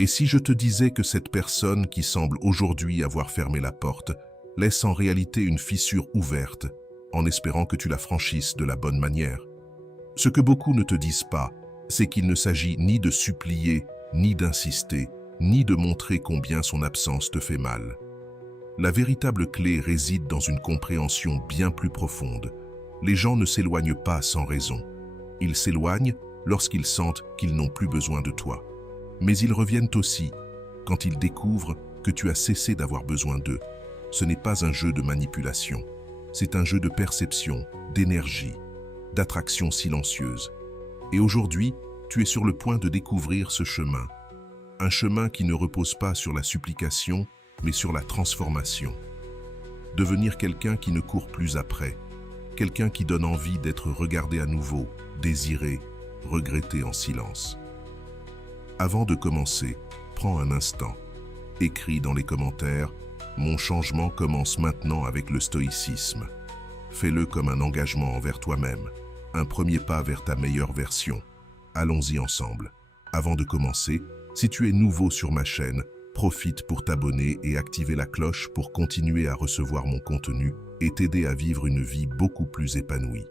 Et si je te disais que cette personne qui semble aujourd'hui avoir fermé la porte laisse en réalité une fissure ouverte, en espérant que tu la franchisses de la bonne manière? Ce que beaucoup ne te disent pas, c'est qu'il ne s'agit ni de supplier, ni d'insister, ni de montrer combien son absence te fait mal. La véritable clé réside dans une compréhension bien plus profonde. Les gens ne s'éloignent pas sans raison. Ils s'éloignent lorsqu'ils sentent qu'ils n'ont plus besoin de toi. Mais ils reviennent aussi quand ils découvrent que tu as cessé d'avoir besoin d'eux. Ce n'est pas un jeu de manipulation, c'est un jeu de perception, d'énergie, d'attraction silencieuse. Et aujourd'hui, tu es sur le point de découvrir ce chemin. Un chemin qui ne repose pas sur la supplication, mais sur la transformation. Devenir quelqu'un qui ne court plus après, quelqu'un qui donne envie d'être regardé à nouveau, désiré, regretté en silence. Avant de commencer, prends un instant. Écris dans les commentaires « Mon changement commence maintenant avec le stoïcisme ». Fais-le comme un engagement envers toi-même, un premier pas vers ta meilleure version. Allons-y ensemble. Avant de commencer, si tu es nouveau sur ma chaîne, profite pour t'abonner et activer la cloche pour continuer à recevoir mon contenu et t'aider à vivre une vie beaucoup plus épanouie.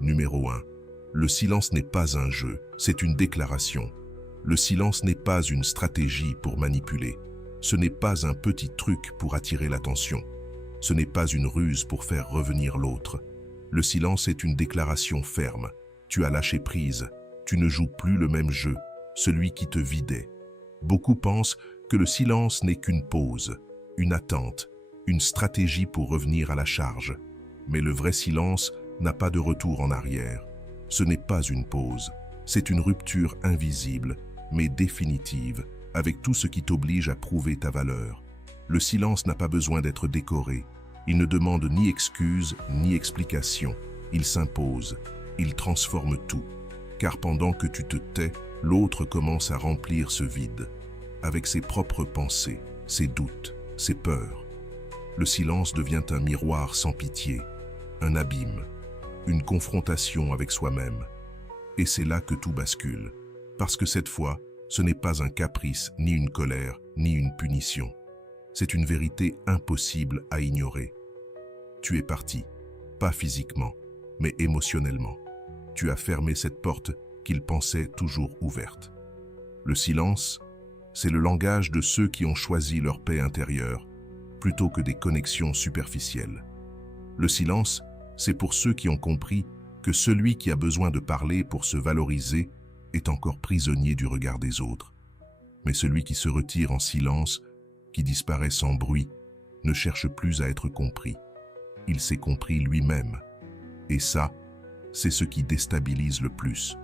Numéro 1. Le silence n'est pas un jeu, c'est une déclaration. Le silence n'est pas une stratégie pour manipuler. Ce n'est pas un petit truc pour attirer l'attention. Ce n'est pas une ruse pour faire revenir l'autre. Le silence est une déclaration ferme. Tu as lâché prise. Tu ne joues plus le même jeu, celui qui te vidait. Beaucoup pensent que le silence n'est qu'une pause, une attente, une stratégie pour revenir à la charge. Mais le vrai silence n'a pas de retour en arrière. Ce n'est pas une pause, c'est une rupture invisible, mais définitive, avec tout ce qui t'oblige à prouver ta valeur. Le silence n'a pas besoin d'être décoré. Il ne demande ni excuse, ni explication. Il s'impose, il transforme tout. Car pendant que tu te tais, l'autre commence à remplir ce vide, avec ses propres pensées, ses doutes, ses peurs. Le silence devient un miroir sans pitié, un abîme, une confrontation avec soi-même. Et c'est là que tout bascule, parce que cette fois, ce n'est pas un caprice, ni une colère, ni une punition. C'est une vérité impossible à ignorer. Tu es parti, pas physiquement, mais émotionnellement. Tu as fermé cette porte qu'il pensait toujours ouverte. Le silence, c'est le langage de ceux qui ont choisi leur paix intérieure, plutôt que des connexions superficielles. Le silence, c'est pour ceux qui ont compris que celui qui a besoin de parler pour se valoriser est encore prisonnier du regard des autres. Mais celui qui se retire en silence, qui disparaît sans bruit, ne cherche plus à être compris. Il s'est compris lui-même. Et ça, c'est ce qui déstabilise le plus.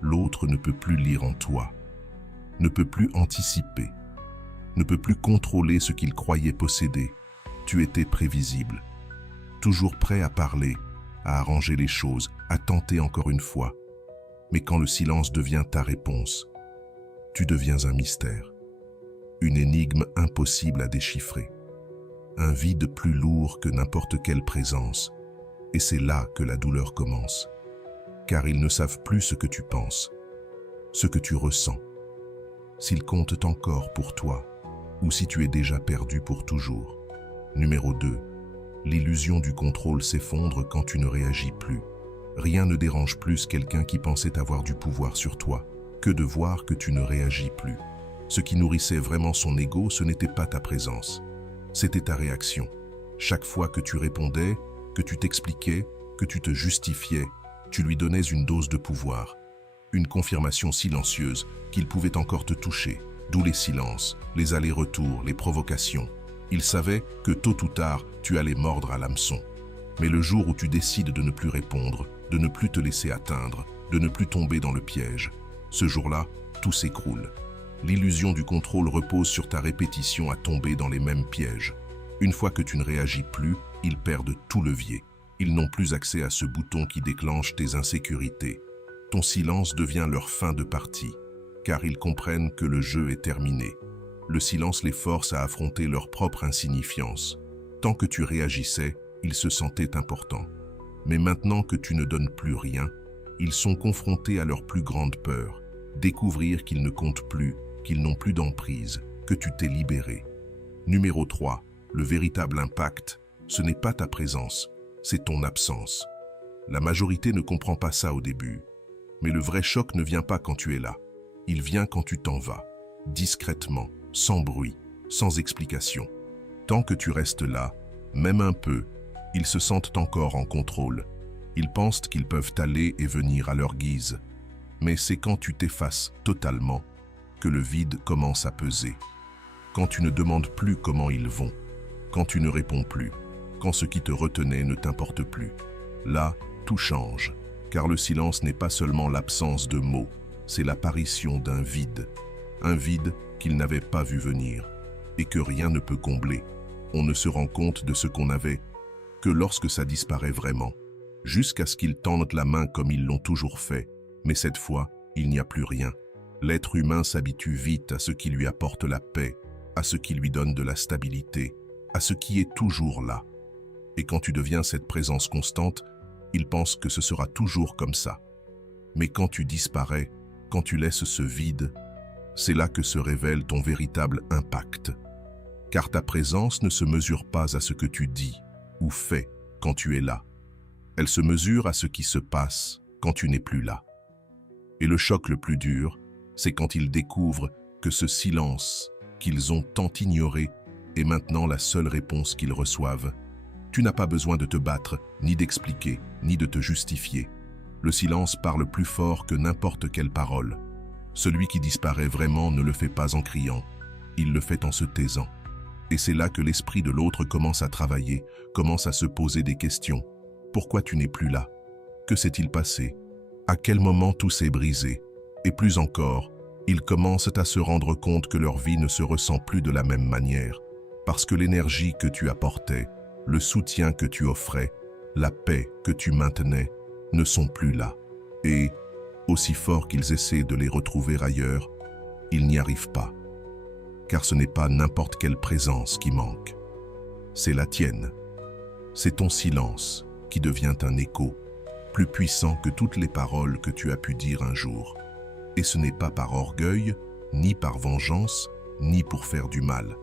L'autre ne peut plus lire en toi, ne peut plus anticiper, ne peut plus contrôler ce qu'il croyait posséder. Tu étais prévisible, toujours prêt à parler, à arranger les choses, à tenter encore une fois. Mais quand le silence devient ta réponse, tu deviens un mystère, une énigme impossible à déchiffrer, un vide plus lourd que n'importe quelle présence. Et c'est là que la douleur commence, car ils ne savent plus ce que tu penses, ce que tu ressens, s'ils comptent encore pour toi, ou si tu es déjà perdu pour toujours. Numéro 2. L'illusion du contrôle s'effondre quand tu ne réagis plus. Rien ne dérange plus quelqu'un qui pensait avoir du pouvoir sur toi que de voir que tu ne réagis plus. Ce qui nourrissait vraiment son ego, ce n'était pas ta présence, c'était ta réaction. Chaque fois que tu répondais, que tu t'expliquais, que tu te justifiais, tu lui donnais une dose de pouvoir, une confirmation silencieuse qu'il pouvait encore te toucher, d'où les silences, les allers-retours, les provocations. Il savait que tôt ou tard, tu allais mordre à l'hameçon. Mais le jour où tu décides de ne plus répondre, de ne plus te laisser atteindre, de ne plus tomber dans le piège, ce jour-là, tout s'écroule. L'illusion du contrôle repose sur ta répétition à tomber dans les mêmes pièges. Une fois que tu ne réagis plus, ils perdent tout levier. Ils n'ont plus accès à ce bouton qui déclenche tes insécurités. Ton silence devient leur fin de partie, car ils comprennent que le jeu est terminé. Le silence les force à affronter leur propre insignifiance. Tant que tu réagissais, ils se sentaient importants. Mais maintenant que tu ne donnes plus rien, ils sont confrontés à leur plus grande peur, découvrir qu'ils ne comptent plus, qu'ils n'ont plus d'emprise, que tu t'es libéré. Numéro 3. Le véritable impact, ce n'est pas ta présence, c'est ton absence. La majorité ne comprend pas ça au début. Mais le vrai choc ne vient pas quand tu es là. Il vient quand tu t'en vas, discrètement, sans bruit, sans explication. Tant que tu restes là, même un peu, ils se sentent encore en contrôle. Ils pensent qu'ils peuvent aller et venir à leur guise. Mais c'est quand tu t'effaces totalement que le vide commence à peser. Quand tu ne demandes plus comment ils vont, quand tu ne réponds plus, quand ce qui te retenait ne t'importe plus. Là, tout change, car le silence n'est pas seulement l'absence de mots, c'est l'apparition d'un vide qu'ils n'avaient pas vu venir, et que rien ne peut combler. On ne se rend compte de ce qu'on avait que lorsque ça disparaît vraiment, jusqu'à ce qu'ils tendent la main comme ils l'ont toujours fait, mais cette fois, il n'y a plus rien. L'être humain s'habitue vite à ce qui lui apporte la paix, à ce qui lui donne de la stabilité, à ce qui est toujours là. Et quand tu deviens cette présence constante, il pense que ce sera toujours comme ça. Mais quand tu disparais, quand tu laisses ce vide, c'est là que se révèle ton véritable impact. Car ta présence ne se mesure pas à ce que tu dis ou fais quand tu es là. Elle se mesure à ce qui se passe quand tu n'es plus là. Et le choc le plus dur, c'est quand ils découvrent que ce silence qu'ils ont tant ignoré est maintenant la seule réponse qu'ils reçoivent. Tu n'as pas besoin de te battre, ni d'expliquer, ni de te justifier. Le silence parle plus fort que n'importe quelle parole. Celui qui disparaît vraiment ne le fait pas en criant, il le fait en se taisant. Et c'est là que l'esprit de l'autre commence à travailler, commence à se poser des questions. Pourquoi tu n'es plus là? Que s'est-il passé? À quel moment tout s'est brisé? Et plus encore, ils commencent à se rendre compte que leur vie ne se ressent plus de la même manière, parce que l'énergie que tu apportais, le soutien que tu offrais, la paix que tu maintenais, ne sont plus là. Et, aussi fort qu'ils essaient de les retrouver ailleurs, ils n'y arrivent pas. Car ce n'est pas n'importe quelle présence qui manque. C'est la tienne. C'est ton silence qui devient un écho, plus puissant que toutes les paroles que tu as pu dire un jour. Et ce n'est pas par orgueil, ni par vengeance, ni pour faire du mal.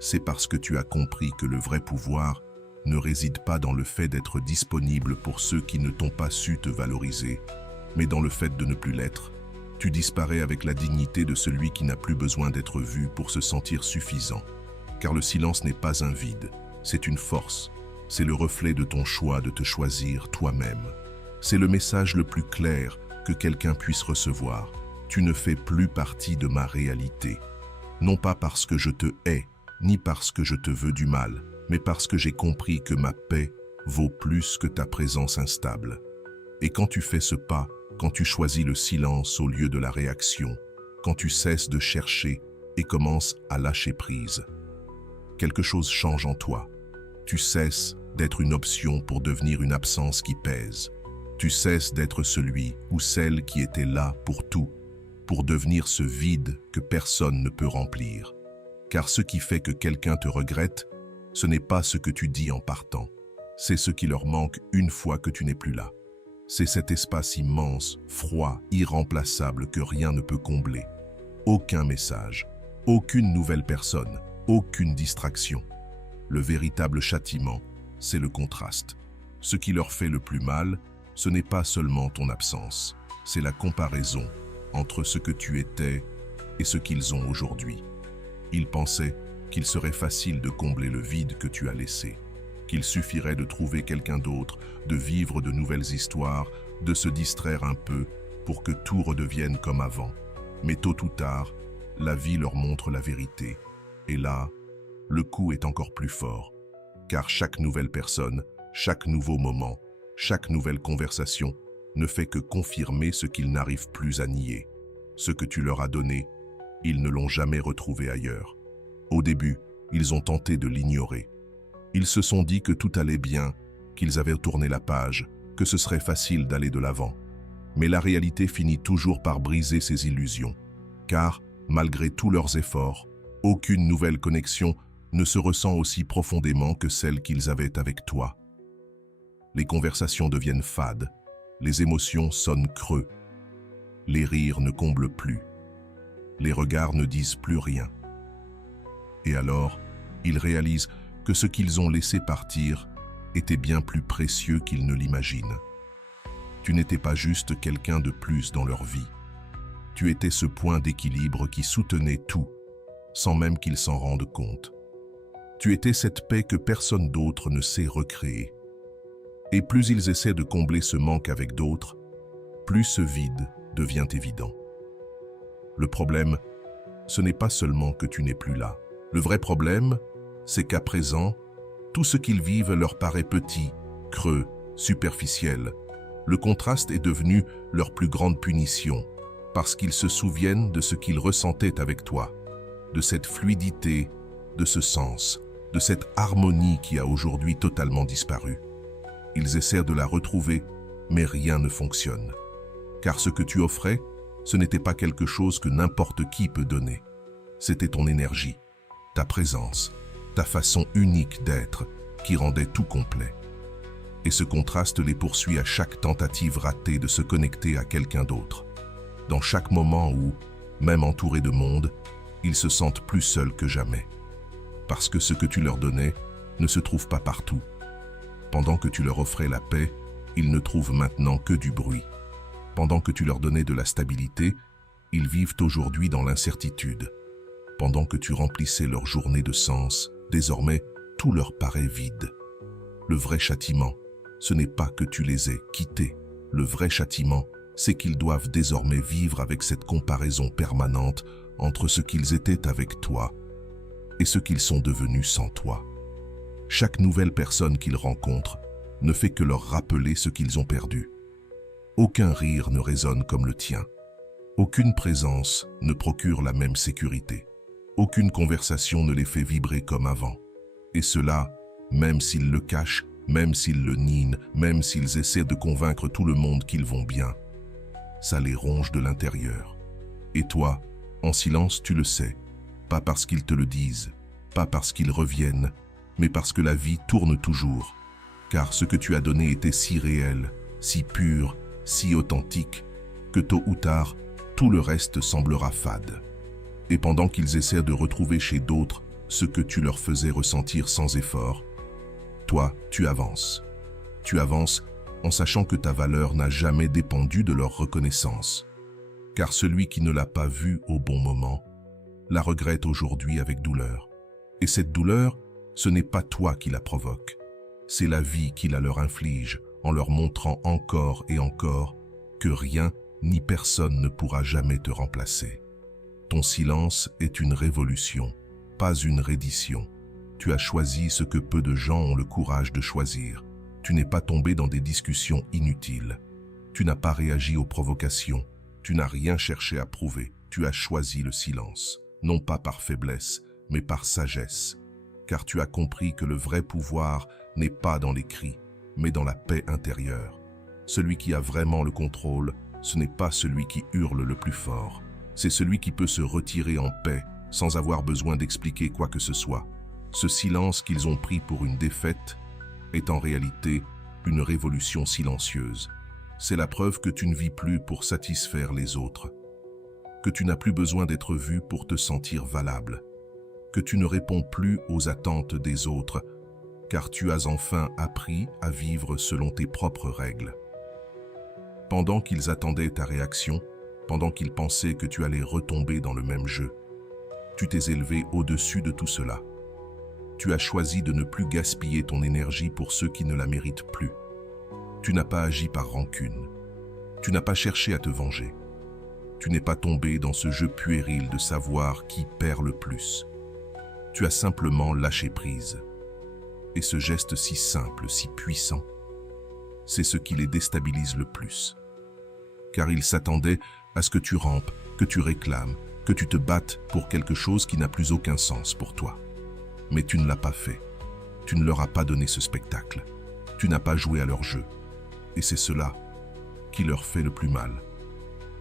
C'est parce que tu as compris que le vrai pouvoir ne réside pas dans le fait d'être disponible pour ceux qui ne t'ont pas su te valoriser, mais dans le fait de ne plus l'être. Tu disparais avec la dignité de celui qui n'a plus besoin d'être vu pour se sentir suffisant. Car le silence n'est pas un vide, c'est une force. C'est le reflet de ton choix de te choisir toi-même. C'est le message le plus clair que quelqu'un puisse recevoir. Tu ne fais plus partie de ma réalité. Non pas parce que je te hais, ni parce que je te veux du mal, mais parce que j'ai compris que ma paix vaut plus que ta présence instable. Et quand tu fais ce pas, quand tu choisis le silence au lieu de la réaction, quand tu cesses de chercher et commences à lâcher prise, quelque chose change en toi. Tu cesses d'être une option pour devenir une absence qui pèse. Tu cesses d'être celui ou celle qui était là pour tout, pour devenir ce vide que personne ne peut remplir. Car ce qui fait que quelqu'un te regrette, ce n'est pas ce que tu dis en partant, c'est ce qui leur manque une fois que tu n'es plus là. C'est cet espace immense, froid, irremplaçable que rien ne peut combler. Aucun message, aucune nouvelle personne, aucune distraction. Le véritable châtiment, c'est le contraste. Ce qui leur fait le plus mal, ce n'est pas seulement ton absence, c'est la comparaison entre ce que tu étais et ce qu'ils ont aujourd'hui. Ils pensaient qu'il serait facile de combler le vide que tu as laissé, qu'il suffirait de trouver quelqu'un d'autre, de vivre de nouvelles histoires, de se distraire un peu pour que tout redevienne comme avant. Mais tôt ou tard, la vie leur montre la vérité. Et là, le coup est encore plus fort, car chaque nouvelle personne, chaque nouveau moment, chaque nouvelle conversation ne fait que confirmer ce qu'ils n'arrivent plus à nier. Ce que tu leur as donné, ils ne l'ont jamais retrouvé ailleurs. Au début, ils ont tenté de l'ignorer. Ils se sont dit que tout allait bien, qu'ils avaient tourné la page, que ce serait facile d'aller de l'avant. Mais la réalité finit toujours par briser ces illusions, car, malgré tous leurs efforts, aucune nouvelle connexion ne se ressent aussi profondément que celle qu'ils avaient avec toi. Les conversations deviennent fades, les émotions sonnent creux, les rires ne comblent plus. Les regards ne disent plus rien. Et alors, ils réalisent que ce qu'ils ont laissé partir était bien plus précieux qu'ils ne l'imaginent. Tu n'étais pas juste quelqu'un de plus dans leur vie. Tu étais ce point d'équilibre qui soutenait tout, sans même qu'ils s'en rendent compte. Tu étais cette paix que personne d'autre ne sait recréer. Et plus ils essaient de combler ce manque avec d'autres, plus ce vide devient évident. Le problème, ce n'est pas seulement que tu n'es plus là. Le vrai problème, c'est qu'à présent, tout ce qu'ils vivent leur paraît petit, creux, superficiel. Le contraste est devenu leur plus grande punition, parce qu'ils se souviennent de ce qu'ils ressentaient avec toi, de cette fluidité, de ce sens, de cette harmonie qui a aujourd'hui totalement disparu. Ils essaient de la retrouver, mais rien ne fonctionne. Car ce que tu offrais, ce n'était pas quelque chose que n'importe qui peut donner. C'était ton énergie, ta présence, ta façon unique d'être qui rendait tout complet. Et ce contraste les poursuit à chaque tentative ratée de se connecter à quelqu'un d'autre. Dans chaque moment où, même entourés de monde, ils se sentent plus seuls que jamais. Parce que ce que tu leur donnais ne se trouve pas partout. Pendant que tu leur offrais la paix, ils ne trouvent maintenant que du bruit. Pendant que tu leur donnais de la stabilité, ils vivent aujourd'hui dans l'incertitude. Pendant que tu remplissais leur journée de sens, désormais, tout leur paraît vide. Le vrai châtiment, ce n'est pas que tu les aies quittés. Le vrai châtiment, c'est qu'ils doivent désormais vivre avec cette comparaison permanente entre ce qu'ils étaient avec toi et ce qu'ils sont devenus sans toi. Chaque nouvelle personne qu'ils rencontrent ne fait que leur rappeler ce qu'ils ont perdu. Aucun rire ne résonne comme le tien. Aucune présence ne procure la même sécurité. Aucune conversation ne les fait vibrer comme avant. Et cela, même s'ils le cachent, même s'ils le nient, même s'ils essaient de convaincre tout le monde qu'ils vont bien, ça les ronge de l'intérieur. Et toi, en silence, tu le sais, pas parce qu'ils te le disent, pas parce qu'ils reviennent, mais parce que la vie tourne toujours. Car ce que tu as donné était si réel, si pur, si authentique, que tôt ou tard, tout le reste semblera fade. Et pendant qu'ils essaient de retrouver chez d'autres ce que tu leur faisais ressentir sans effort, toi, tu avances. Tu avances en sachant que ta valeur n'a jamais dépendu de leur reconnaissance. Car celui qui ne l'a pas vue au bon moment, la regrette aujourd'hui avec douleur. Et cette douleur, ce n'est pas toi qui la provoque. C'est la vie qui la leur inflige en leur montrant encore et encore que rien ni personne ne pourra jamais te remplacer. Ton silence est une révolution, pas une reddition. Tu as choisi ce que peu de gens ont le courage de choisir. Tu n'es pas tombé dans des discussions inutiles. Tu n'as pas réagi aux provocations. Tu n'as rien cherché à prouver. Tu as choisi le silence, non pas par faiblesse, mais par sagesse. Car tu as compris que le vrai pouvoir n'est pas dans les cris, mais dans la paix intérieure. Celui qui a vraiment le contrôle, ce n'est pas celui qui hurle le plus fort. C'est celui qui peut se retirer en paix, sans avoir besoin d'expliquer quoi que ce soit. Ce silence qu'ils ont pris pour une défaite est en réalité une révolution silencieuse. C'est la preuve que tu ne vis plus pour satisfaire les autres, que tu n'as plus besoin d'être vu pour te sentir valable, que tu ne réponds plus aux attentes des autres, car tu as enfin appris à vivre selon tes propres règles. Pendant qu'ils attendaient ta réaction, pendant qu'ils pensaient que tu allais retomber dans le même jeu, tu t'es élevé au-dessus de tout cela. Tu as choisi de ne plus gaspiller ton énergie pour ceux qui ne la méritent plus. Tu n'as pas agi par rancune. Tu n'as pas cherché à te venger. Tu n'es pas tombé dans ce jeu puéril de savoir qui perd le plus. Tu as simplement lâché prise. Et ce geste si simple, si puissant, c'est ce qui les déstabilise le plus. Car ils s'attendaient à ce que tu rampes, que tu réclames, que tu te battes pour quelque chose qui n'a plus aucun sens pour toi. Mais tu ne l'as pas fait. Tu ne leur as pas donné ce spectacle. Tu n'as pas joué à leur jeu. Et c'est cela qui leur fait le plus mal.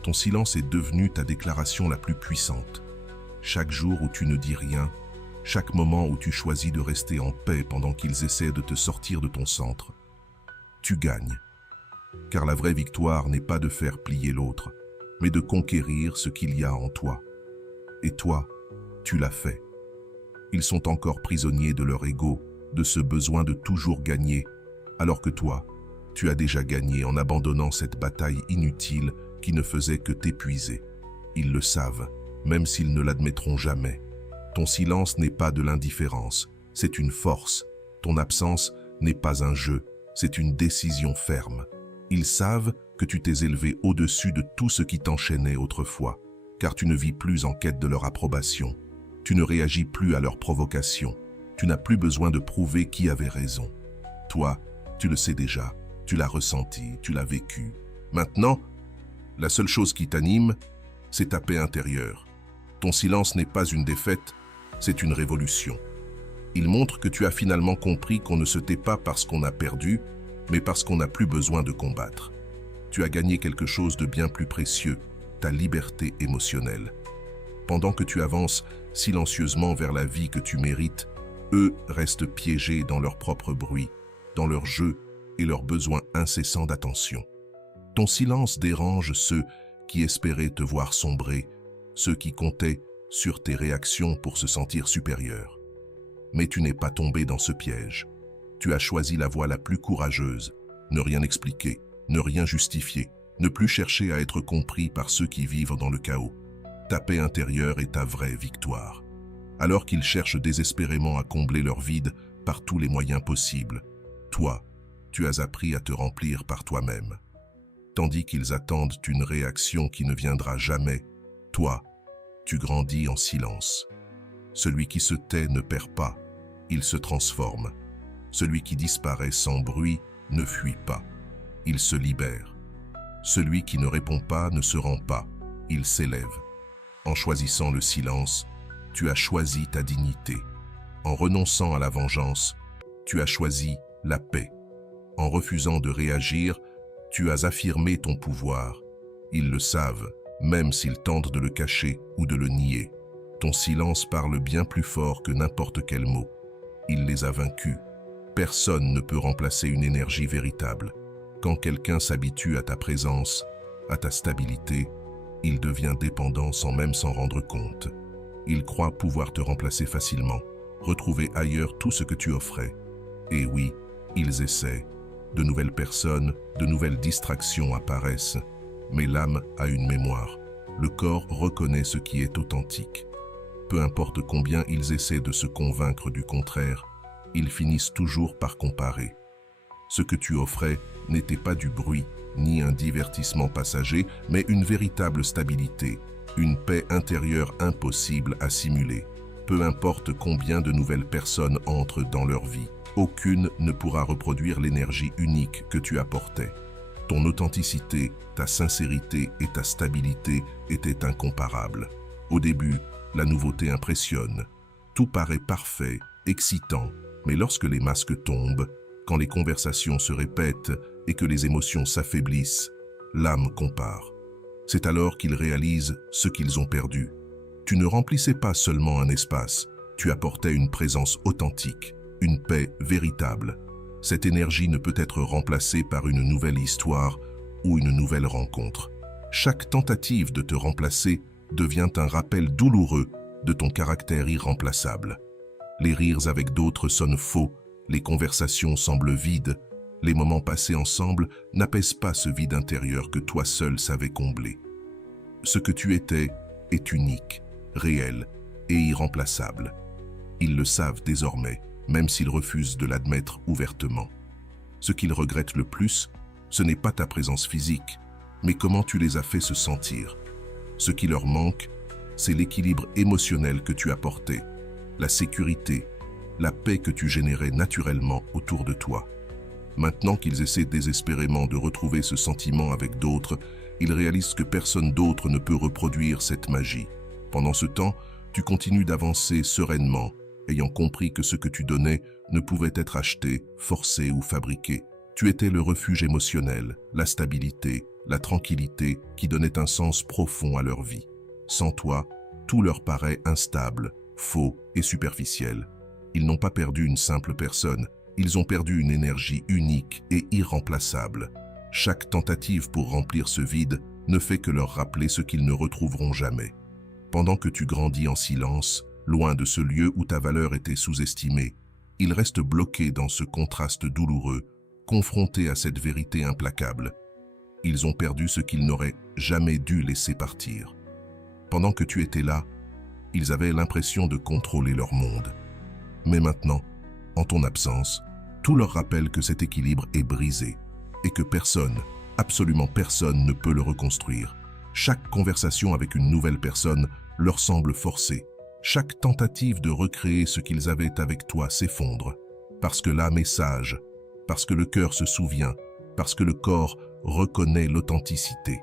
Ton silence est devenu ta déclaration la plus puissante. Chaque jour où tu ne dis rien, chaque moment où tu choisis de rester en paix pendant qu'ils essaient de te sortir de ton centre, tu gagnes. Car la vraie victoire n'est pas de faire plier l'autre, mais de conquérir ce qu'il y a en toi. Et toi, tu l'as fait. Ils sont encore prisonniers de leur ego, de ce besoin de toujours gagner, alors que toi, tu as déjà gagné en abandonnant cette bataille inutile qui ne faisait que t'épuiser. Ils le savent, même s'ils ne l'admettront jamais. Ton silence n'est pas de l'indifférence, c'est une force. Ton absence n'est pas un jeu, c'est une décision ferme. Ils savent que tu t'es élevé au-dessus de tout ce qui t'enchaînait autrefois, car tu ne vis plus en quête de leur approbation. Tu ne réagis plus à leurs provocations. Tu n'as plus besoin de prouver qui avait raison. Toi, tu le sais déjà, tu l'as ressenti, tu l'as vécu. Maintenant, la seule chose qui t'anime, c'est ta paix intérieure. Ton silence n'est pas une défaite, c'est une révolution. Il montre que tu as finalement compris qu'on ne se tait pas parce qu'on a perdu, mais parce qu'on n'a plus besoin de combattre. Tu as gagné quelque chose de bien plus précieux, ta liberté émotionnelle. Pendant que tu avances silencieusement vers la vie que tu mérites, eux restent piégés dans leur propre bruit, dans leur jeu et leur besoin incessant d'attention. Ton silence dérange ceux qui espéraient te voir sombrer, ceux qui comptaient sur tes réactions pour se sentir supérieurs. Mais tu n'es pas tombé dans ce piège. Tu as choisi la voie la plus courageuse, ne rien expliquer, ne rien justifier, ne plus chercher à être compris par ceux qui vivent dans le chaos. Ta paix intérieure est ta vraie victoire. Alors qu'ils cherchent désespérément à combler leur vide par tous les moyens possibles, toi, tu as appris à te remplir par toi-même. Tandis qu'ils attendent une réaction qui ne viendra jamais, toi, tu grandis en silence. Celui qui se tait ne perd pas, il se transforme. Celui qui disparaît sans bruit ne fuit pas, il se libère. Celui qui ne répond pas ne se rend pas, il s'élève. En choisissant le silence, tu as choisi ta dignité. En renonçant à la vengeance, tu as choisi la paix. En refusant de réagir, tu as affirmé ton pouvoir. Ils le savent, même s'ils tentent de le cacher ou de le nier. Ton silence parle bien plus fort que n'importe quel mot. Il les a vaincus. Personne ne peut remplacer une énergie véritable. Quand quelqu'un s'habitue à ta présence, à ta stabilité, il devient dépendant sans même s'en rendre compte. Il croit pouvoir te remplacer facilement, retrouver ailleurs tout ce que tu offrais. Et oui, ils essaient. De nouvelles personnes, de nouvelles distractions apparaissent. Mais l'âme a une mémoire. Le corps reconnaît ce qui est authentique. Peu importe combien ils essaient de se convaincre du contraire, ils finissent toujours par comparer. Ce que tu offrais n'était pas du bruit, ni un divertissement passager, mais une véritable stabilité, une paix intérieure impossible à simuler. Peu importe combien de nouvelles personnes entrent dans leur vie, aucune ne pourra reproduire l'énergie unique que tu apportais. Ton authenticité, ta sincérité et ta stabilité étaient incomparables. Au début, la nouveauté impressionne. Tout paraît parfait, excitant, mais lorsque les masques tombent, quand les conversations se répètent et que les émotions s'affaiblissent, l'âme compare. C'est alors qu'ils réalisent ce qu'ils ont perdu. Tu ne remplissais pas seulement un espace, tu apportais une présence authentique, une paix véritable. Cette énergie ne peut être remplacée par une nouvelle histoire ou une nouvelle rencontre. Chaque tentative de te remplacer devient un rappel douloureux de ton caractère irremplaçable. Les rires avec d'autres sonnent faux, les conversations semblent vides, les moments passés ensemble n'apaisent pas ce vide intérieur que toi seul savais combler. Ce que tu étais est unique, réel et irremplaçable. Ils le savent désormais, même s'ils refusent de l'admettre ouvertement. Ce qu'ils regrettent le plus, ce n'est pas ta présence physique, mais comment tu les as fait se sentir. Ce qui leur manque, c'est l'équilibre émotionnel que tu apportais, la sécurité, la paix que tu générais naturellement autour de toi. Maintenant qu'ils essaient désespérément de retrouver ce sentiment avec d'autres, ils réalisent que personne d'autre ne peut reproduire cette magie. Pendant ce temps, tu continues d'avancer sereinement, ayant compris que ce que tu donnais ne pouvait être acheté, forcé ou fabriqué. Tu étais le refuge émotionnel, la stabilité, la tranquillité qui donnait un sens profond à leur vie. Sans toi, tout leur paraît instable, faux et superficiel. Ils n'ont pas perdu une simple personne, ils ont perdu une énergie unique et irremplaçable. Chaque tentative pour remplir ce vide ne fait que leur rappeler ce qu'ils ne retrouveront jamais. Pendant que tu grandis en silence, loin de ce lieu où ta valeur était sous-estimée, ils restent bloqués dans ce contraste douloureux, confrontés à cette vérité implacable. Ils ont perdu ce qu'ils n'auraient jamais dû laisser partir. Pendant que tu étais là, ils avaient l'impression de contrôler leur monde. Mais maintenant, en ton absence, tout leur rappelle que cet équilibre est brisé et que personne, absolument personne ne peut le reconstruire. Chaque conversation avec une nouvelle personne leur semble forcée. Chaque tentative de recréer ce qu'ils avaient avec toi s'effondre. Parce que l'âme est sage, parce que le cœur se souvient, parce que le corps reconnaît l'authenticité.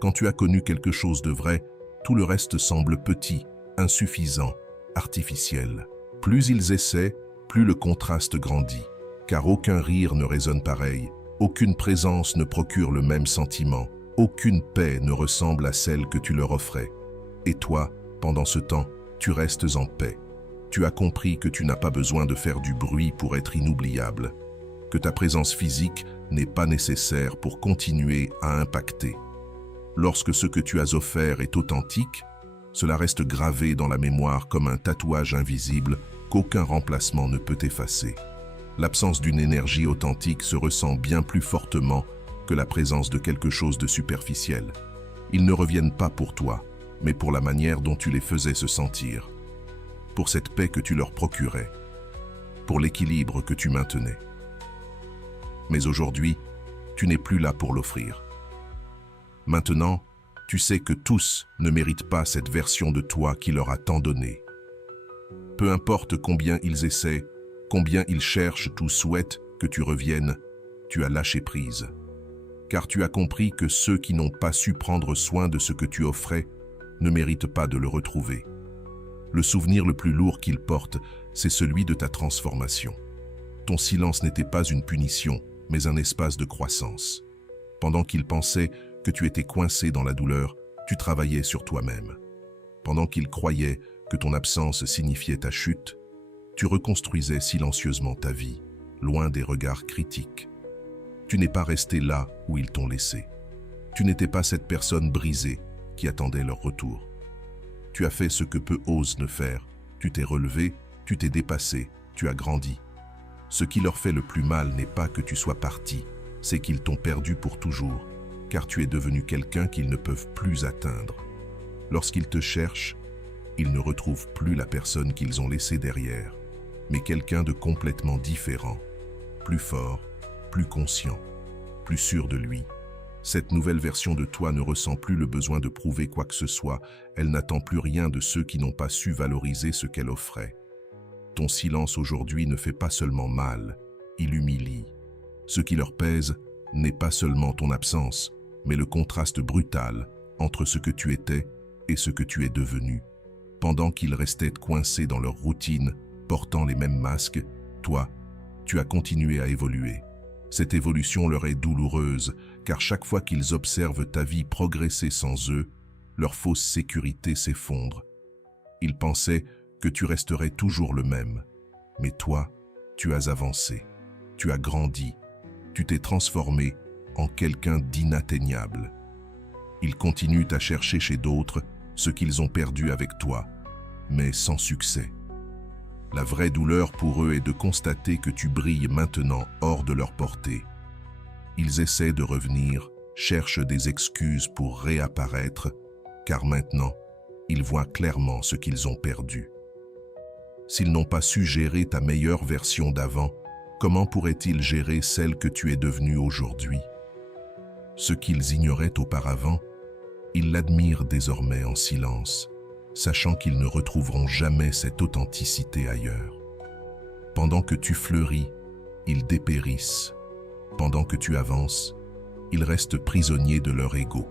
Quand tu as connu quelque chose de vrai, tout le reste semble petit, insuffisant, artificiel. Plus ils essaient, plus le contraste grandit. Car aucun rire ne résonne pareil, aucune présence ne procure le même sentiment, aucune paix ne ressemble à celle que tu leur offrais. Et toi, pendant ce temps, tu restes en paix. Tu as compris que tu n'as pas besoin de faire du bruit pour être inoubliable, que ta présence physique n'est pas nécessaire pour continuer à impacter. Lorsque ce que tu as offert est authentique, cela reste gravé dans la mémoire comme un tatouage invisible qu'aucun remplacement ne peut effacer. L'absence d'une énergie authentique se ressent bien plus fortement que la présence de quelque chose de superficiel. Ils ne reviennent pas pour toi, mais pour la manière dont tu les faisais se sentir, pour cette paix que tu leur procurais, pour l'équilibre que tu maintenais. Mais aujourd'hui, tu n'es plus là pour l'offrir. Maintenant, tu sais que tous ne méritent pas cette version de toi qui leur a tant donné. Peu importe combien ils essaient, combien ils cherchent ou souhaitent que tu reviennes, tu as lâché prise. Car tu as compris que ceux qui n'ont pas su prendre soin de ce que tu offrais ne méritent pas de le retrouver. Le souvenir le plus lourd qu'ils portent, c'est celui de ta transformation. Ton silence n'était pas une punition, mais un espace de croissance. Pendant qu'ils pensaient que tu étais coincé dans la douleur, tu travaillais sur toi-même. Pendant qu'ils croyaient que ton absence signifiait ta chute, tu reconstruisais silencieusement ta vie, loin des regards critiques. Tu n'es pas resté là où ils t'ont laissé. Tu n'étais pas cette personne brisée qui attendait leur retour. Tu as fait ce que peu osent ne faire. Tu t'es relevé, tu t'es dépassé, tu as grandi. Ce qui leur fait le plus mal n'est pas que tu sois parti, c'est qu'ils t'ont perdu pour toujours, car tu es devenu quelqu'un qu'ils ne peuvent plus atteindre. Lorsqu'ils te cherchent, ils ne retrouvent plus la personne qu'ils ont laissée derrière, mais quelqu'un de complètement différent, plus fort, plus conscient, plus sûr de lui. Cette nouvelle version de toi ne ressent plus le besoin de prouver quoi que ce soit, elle n'attend plus rien de ceux qui n'ont pas su valoriser ce qu'elle offrait. Ton silence aujourd'hui ne fait pas seulement mal, il humilie. Ce qui leur pèse n'est pas seulement ton absence, mais le contraste brutal entre ce que tu étais et ce que tu es devenu. Pendant qu'ils restaient coincés dans leur routine, portant les mêmes masques, toi, tu as continué à évoluer. Cette évolution leur est douloureuse, car chaque fois qu'ils observent ta vie progresser sans eux, leur fausse sécurité s'effondre. Ils pensaient que tu resterais toujours le même. Mais toi, tu as avancé, tu as grandi, tu t'es transformé en quelqu'un d'inatteignable. Ils continuent à chercher chez d'autres ce qu'ils ont perdu avec toi, mais sans succès. La vraie douleur pour eux est de constater que tu brilles maintenant hors de leur portée. Ils essaient de revenir, cherchent des excuses pour réapparaître, car maintenant, ils voient clairement ce qu'ils ont perdu. S'ils n'ont pas su gérer ta meilleure version d'avant, comment pourraient-ils gérer celle que tu es devenue aujourd'hui? Ce qu'ils ignoraient auparavant, ils l'admirent désormais en silence, sachant qu'ils ne retrouveront jamais cette authenticité ailleurs. Pendant que tu fleuris, ils dépérissent. Pendant que tu avances, ils restent prisonniers de leur ego.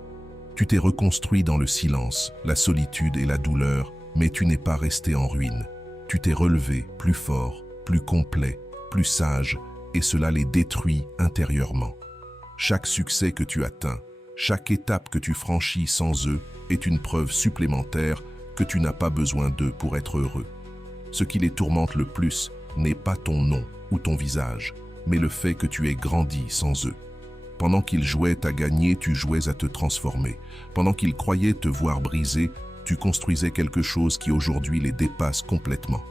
Tu t'es reconstruit dans le silence, la solitude et la douleur, mais tu n'es pas resté en ruine. Tu t'es relevé plus fort, plus complet, plus sage, et cela les détruit intérieurement. Chaque succès que tu atteins, chaque étape que tu franchis sans eux est une preuve supplémentaire que tu n'as pas besoin d'eux pour être heureux. Ce qui les tourmente le plus n'est pas ton nom ou ton visage, mais le fait que tu aies grandi sans eux. Pendant qu'ils jouaient à gagner, tu jouais à te transformer. Pendant qu'ils croyaient te voir briser, Tu construisais quelque chose qui aujourd'hui les dépasse complètement.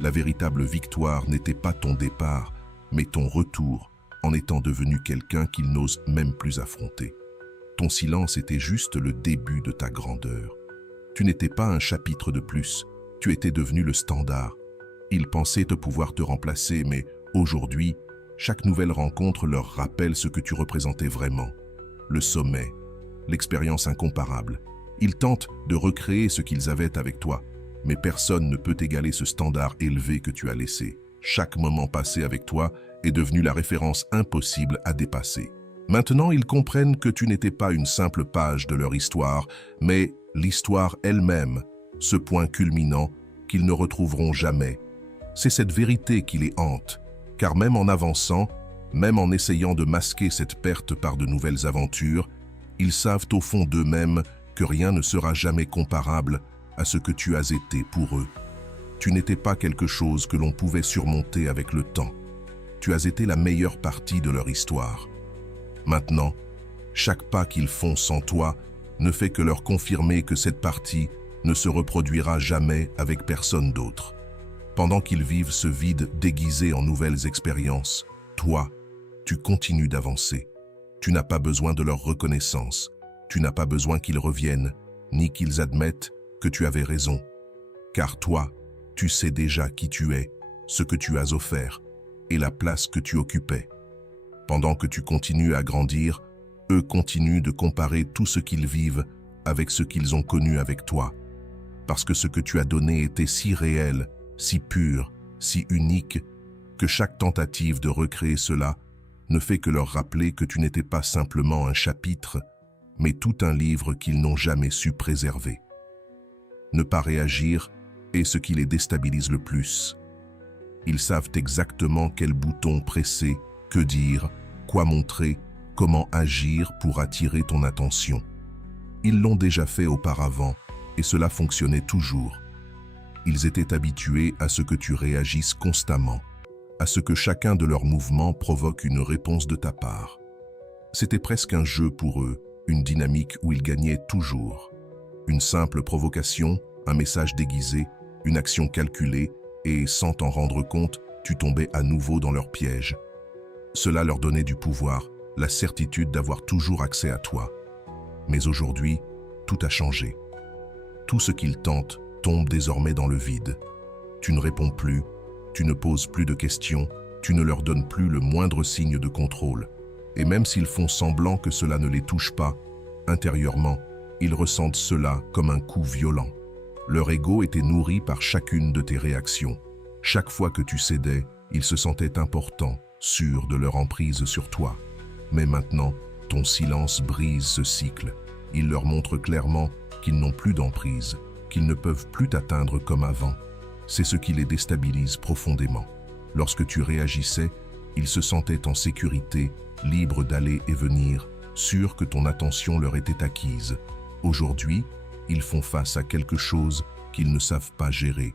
La véritable victoire n'était pas ton départ, mais ton retour, en étant devenu quelqu'un qu'ils n'osent même plus affronter. Ton silence était juste le début de ta grandeur. Tu n'étais pas un chapitre de plus, tu étais devenu le standard. Ils pensaient te pouvoir te remplacer, mais aujourd'hui, chaque nouvelle rencontre leur rappelle ce que tu représentais vraiment. Le sommet, l'expérience incomparable. Ils tentent de recréer ce qu'ils avaient avec toi, mais personne ne peut égaler ce standard élevé que tu as laissé. Chaque moment passé avec toi est devenu la référence impossible à dépasser. Maintenant, ils comprennent que tu n'étais pas une simple page de leur histoire, mais l'histoire elle-même, ce point culminant qu'ils ne retrouveront jamais. C'est cette vérité qui les hante, car même en avançant, même en essayant de masquer cette perte par de nouvelles aventures, ils savent au fond d'eux-mêmes que rien ne sera jamais comparable à ce que tu as été pour eux. Tu n'étais pas quelque chose que l'on pouvait surmonter avec le temps. Tu as été la meilleure partie de leur histoire. Maintenant, chaque pas qu'ils font sans toi ne fait que leur confirmer que cette partie ne se reproduira jamais avec personne d'autre. Pendant qu'ils vivent ce vide déguisé en nouvelles expériences, toi, tu continues d'avancer. Tu n'as pas besoin de leur reconnaissance. Tu n'as pas besoin qu'ils reviennent, ni qu'ils admettent que tu avais raison. Car toi, tu sais déjà qui tu es, ce que tu as offert et la place que tu occupais. Pendant que tu continues à grandir, eux continuent de comparer tout ce qu'ils vivent avec ce qu'ils ont connu avec toi. Parce que ce que tu as donné était si réel, si pur, si unique, que chaque tentative de recréer cela ne fait que leur rappeler que tu n'étais pas simplement un chapitre, mais tout un livre qu'ils n'ont jamais su préserver. Ne pas réagir est ce qui les déstabilise le plus. Ils savent exactement quel bouton presser, que dire, quoi montrer, comment agir pour attirer ton attention. Ils l'ont déjà fait auparavant et cela fonctionnait toujours. Ils étaient habitués à ce que tu réagisses constamment, à ce que chacun de leurs mouvements provoque une réponse de ta part. C'était presque un jeu pour eux, une dynamique où ils gagnaient toujours. Une simple provocation, un message déguisé, une action calculée, et sans t'en rendre compte, tu tombais à nouveau dans leur piège. Cela leur donnait du pouvoir, la certitude d'avoir toujours accès à toi. Mais aujourd'hui, tout a changé. Tout ce qu'ils tentent tombe désormais dans le vide. Tu ne réponds plus, tu ne poses plus de questions, tu ne leur donnes plus le moindre signe de contrôle. Et même s'ils font semblant que cela ne les touche pas, intérieurement, ils ressentent cela comme un coup violent. Leur ego était nourri par chacune de tes réactions. Chaque fois que tu cédais, ils se sentaient importants, sûrs de leur emprise sur toi. Mais maintenant, ton silence brise ce cycle. Il leur montre clairement qu'ils n'ont plus d'emprise, qu'ils ne peuvent plus t'atteindre comme avant. C'est ce qui les déstabilise profondément. Lorsque tu réagissais, ils se sentaient en sécurité, libres d'aller et venir, sûrs que ton attention leur était acquise. Aujourd'hui, ils font face à quelque chose qu'ils ne savent pas gérer.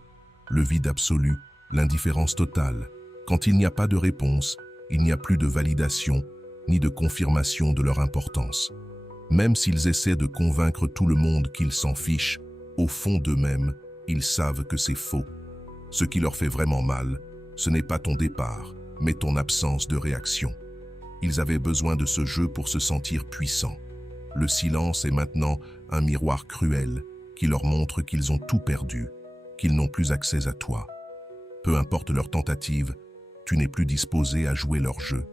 Le vide absolu, l'indifférence totale. Quand il n'y a pas de réponse, il n'y a plus de validation, ni de confirmation de leur importance. Même s'ils essaient de convaincre tout le monde qu'ils s'en fichent, au fond d'eux-mêmes, ils savent que c'est faux. Ce qui leur fait vraiment mal, ce n'est pas ton départ, mais ton absence de réaction. Ils avaient besoin de ce jeu pour se sentir puissants. Le silence est maintenant un miroir cruel qui leur montre qu'ils ont tout perdu, qu'ils n'ont plus accès à toi. Peu importe leur tentative, tu n'es plus disposé à jouer leur jeu.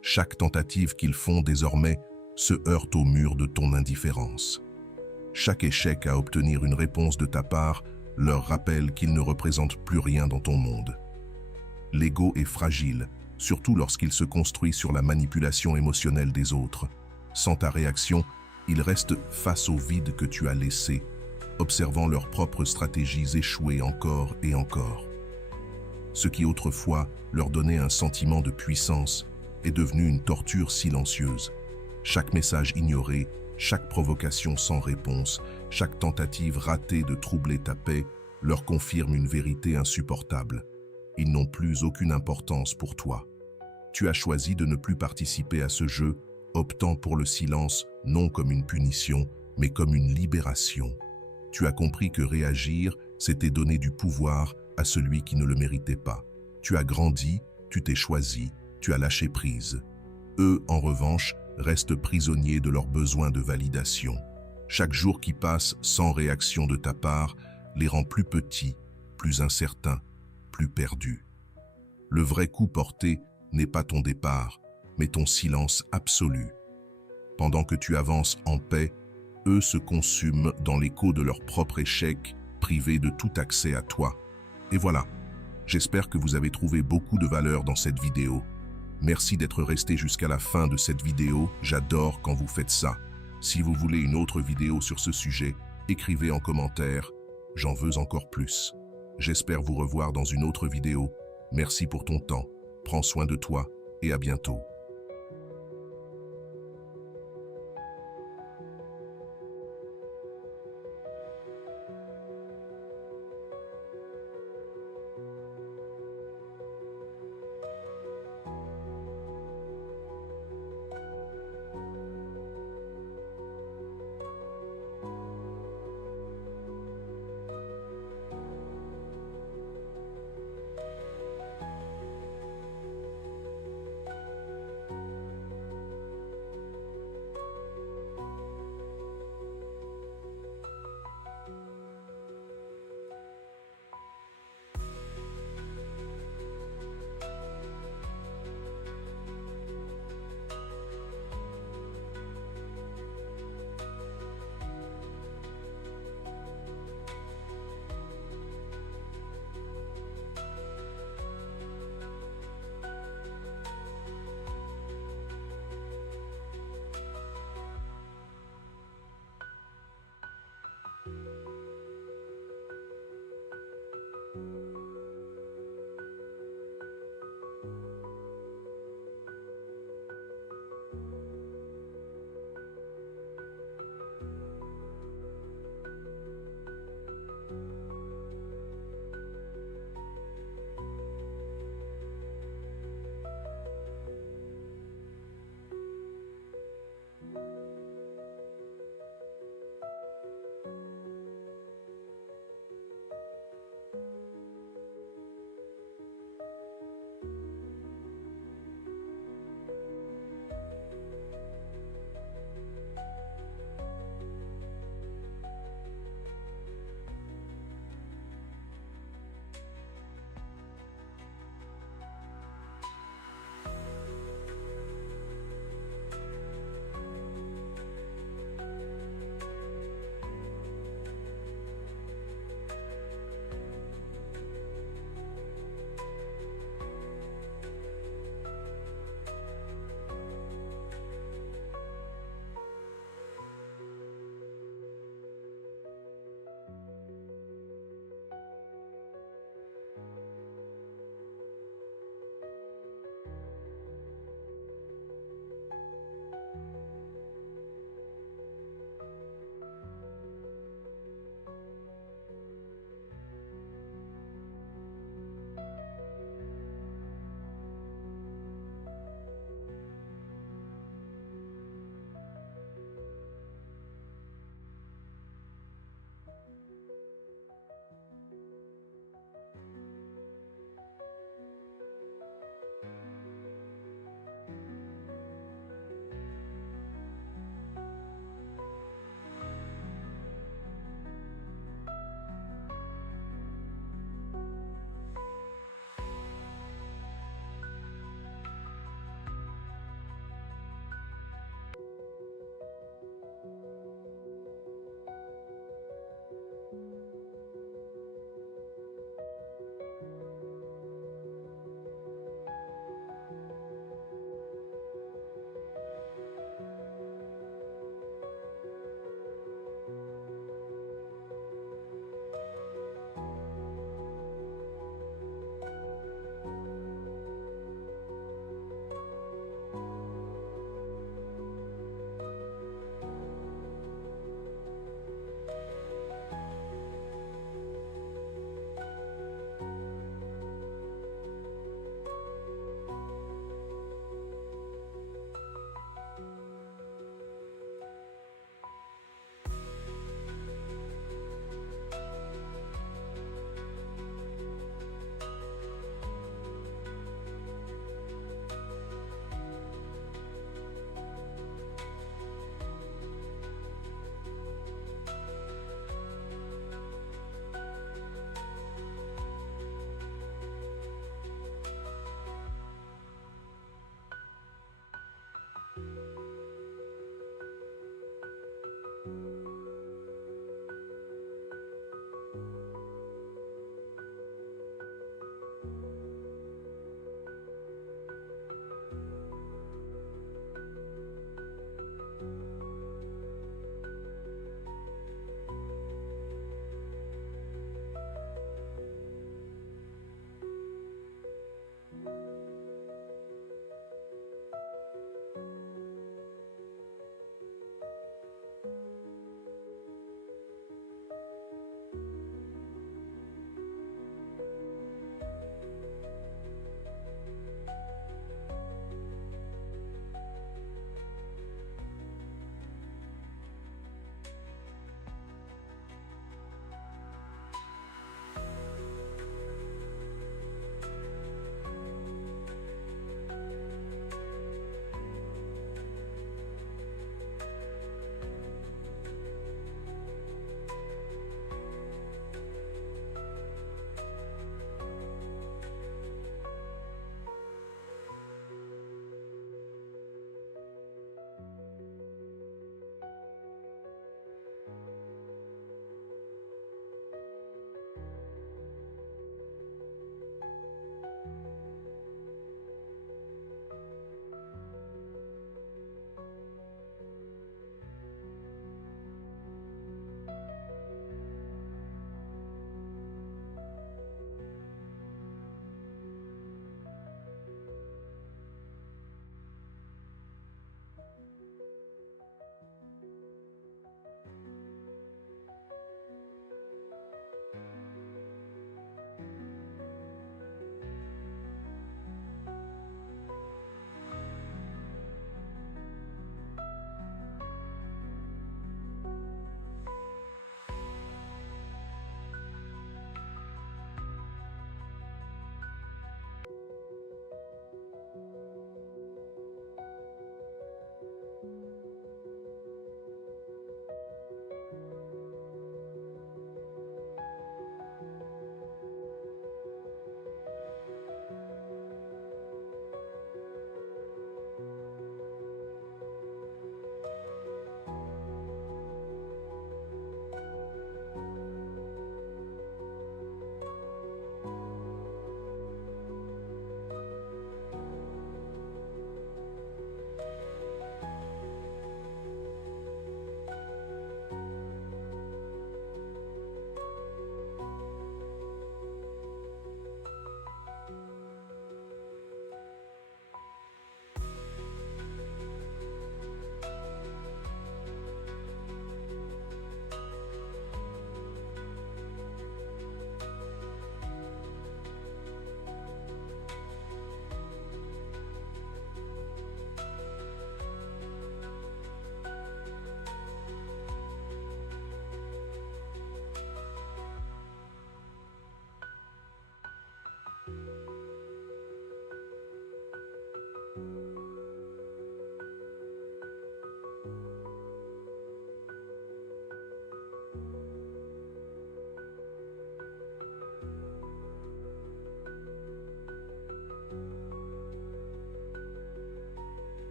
Chaque tentative qu'ils font désormais se heurte au mur de ton indifférence. Chaque échec à obtenir une réponse de ta part leur rappelle qu'ils ne représentent plus rien dans ton monde. L'ego est fragile, surtout lorsqu'il se construit sur la manipulation émotionnelle des autres. Sans ta réaction, ils restent face au vide que tu as laissé, observant leurs propres stratégies échouer encore et encore. Ce qui autrefois leur donnait un sentiment de puissance est devenu une torture silencieuse. Chaque message ignoré, chaque provocation sans réponse, chaque tentative ratée de troubler ta paix leur confirme une vérité insupportable. Ils n'ont plus aucune importance pour toi. Tu as choisi de ne plus participer à ce jeu, optant pour le silence non comme une punition, mais comme une libération. Tu as compris que réagir, c'était donner du pouvoir à celui qui ne le méritait pas. Tu as grandi, tu t'es choisi, tu as lâché prise. Eux, en revanche, restent prisonniers de leurs besoins de validation. Chaque jour qui passe sans réaction de ta part les rend plus petits, plus incertains, plus perdus. Le vrai coup porté n'est pas ton départ, mais ton silence absolu. Pendant que tu avances en paix, eux se consument dans l'écho de leur propre échec, privés de tout accès à toi. Et voilà, j'espère que vous avez trouvé beaucoup de valeur dans cette vidéo. Merci d'être resté jusqu'à la fin de cette vidéo, j'adore quand vous faites ça. Si vous voulez une autre vidéo sur ce sujet, écrivez en commentaire, j'en veux encore plus. J'espère vous revoir dans une autre vidéo. Merci pour ton temps, prends soin de toi et à bientôt.